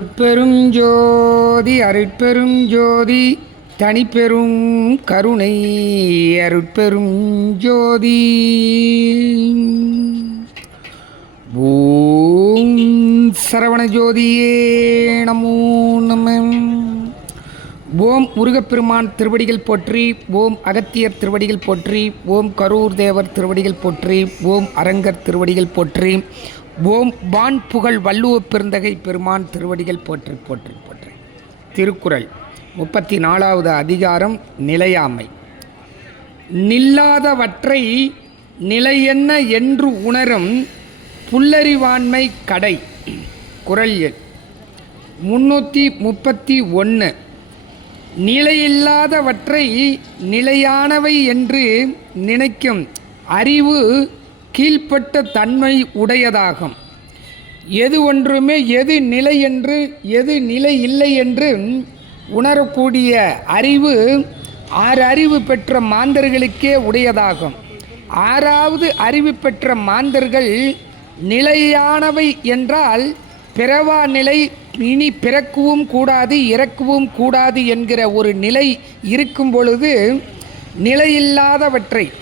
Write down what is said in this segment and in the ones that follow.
பெருஞ்சோதி அருட்பெரும் ஜோதி தனிப்பெரும் கருணை அருட்பெரும் ஜோதி. ஓம் சரவண ஜோதியே நமோ நம. ஓம் முருகப்பெருமான் திருவடிகள் போற்றி ஓம் அகத்தியர் திருவடிகள் போற்றி ஓம் கரூர் தேவர் திருவடிகள் போற்றி ஓம் அரங்கர் திருவடிகள் போற்றி ஓம் வான் புகழ் வள்ளுவ பெருந்தகை பெருமான் திருவடிகள் போற்றி போற்றி போற்றி. திருக்குறள் முப்பத்தி நாலாவது அதிகாரம் நிலையாமை. நில்லாதவற்றை நிலையென்ன என்று உணரும் புல்லறிவாண்மை கடை. குரல் எண் முன்னூற்றி முப்பத்தி ஒன்று நிலையில்லாதவற்றை நிலையானவை என்று நினைக்கும் அறிவு கீழ்ப்பட்ட தன்மை உடையதாகும். எது ஒன்றுமே எது நிலை என்று எது நிலை இல்லை என்று உணரக்கூடிய அறிவு ஆறு அறிவு பெற்ற மாந்தர்களுக்கே உடையதாகும். ஆறாவது அறிவு பெற்ற மாந்தர்கள் நிலையானவை என்றால் பிறவா நிலை இனி பிறக்கவும் கூடாது இறக்கவும் கூடாது என்கிற ஒரு நிலை இருக்கும் பொழுது நிலையில்லாதவற்றை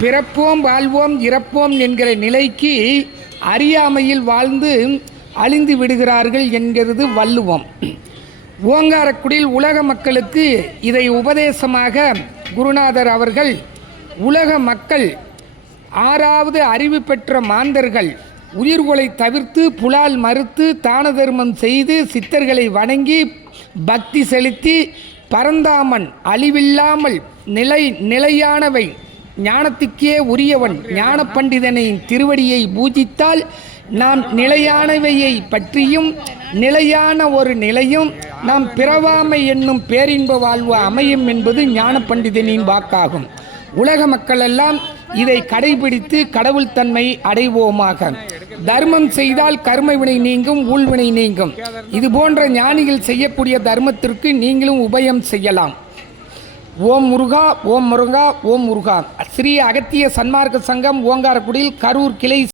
பிறப்போம் வாழ்வோம் இறப்போம் என்கிற நிலைக்கு அறியாமையில் வாழ்ந்து அழிந்து விடுகிறார்கள் என்கிறது வள்ளுவம். ஓங்காரக்குடியில் உலக மக்களுக்கு இதை உபதேசமாக குருநாதர் அவர்கள் உலக மக்கள் ஆறாவது அறிவு பெற்ற மாந்தர்கள் உயிர்கொலை தவிர்த்து புலால் மறுத்து தான தர்மம் செய்து சித்தர்களை வணங்கி பக்தி செலுத்தி பரந்தாமன் அழிவில்லாமல் நிலை நிலையானவை. ஞானத்துக்கே உரியவன் ஞான பண்டிதனின் திருவடியை பூஜித்தால் நாம் நிலையானவையை பற்றியும் நிலையான ஒரு நிலையும் நாம் பிறவாமை என்னும் பேரின்ப வாழ்வு அமையும் என்பது ஞான பண்டிதனின் வாக்காகும். உலக மக்களெல்லாம் இதை கடைபிடித்து கடவுள் தன்மை அடைவோமாக. தர்மம் செய்தால் கர்ம வினை நீங்கும் ஊழ்வினை நீங்கும். இது போன்ற ஞானிகள் செய்யக்கூடிய தர்மத்திற்கு நீங்களும் உபயம் செய்யலாம். ஓம் முருகா ஓம் முருகா ஓம் முருகா. ஸ்ரீ அகத்திய சன்மார்க்க சங்கம் ஓங்காரக்குடியில் கரூர் கிளை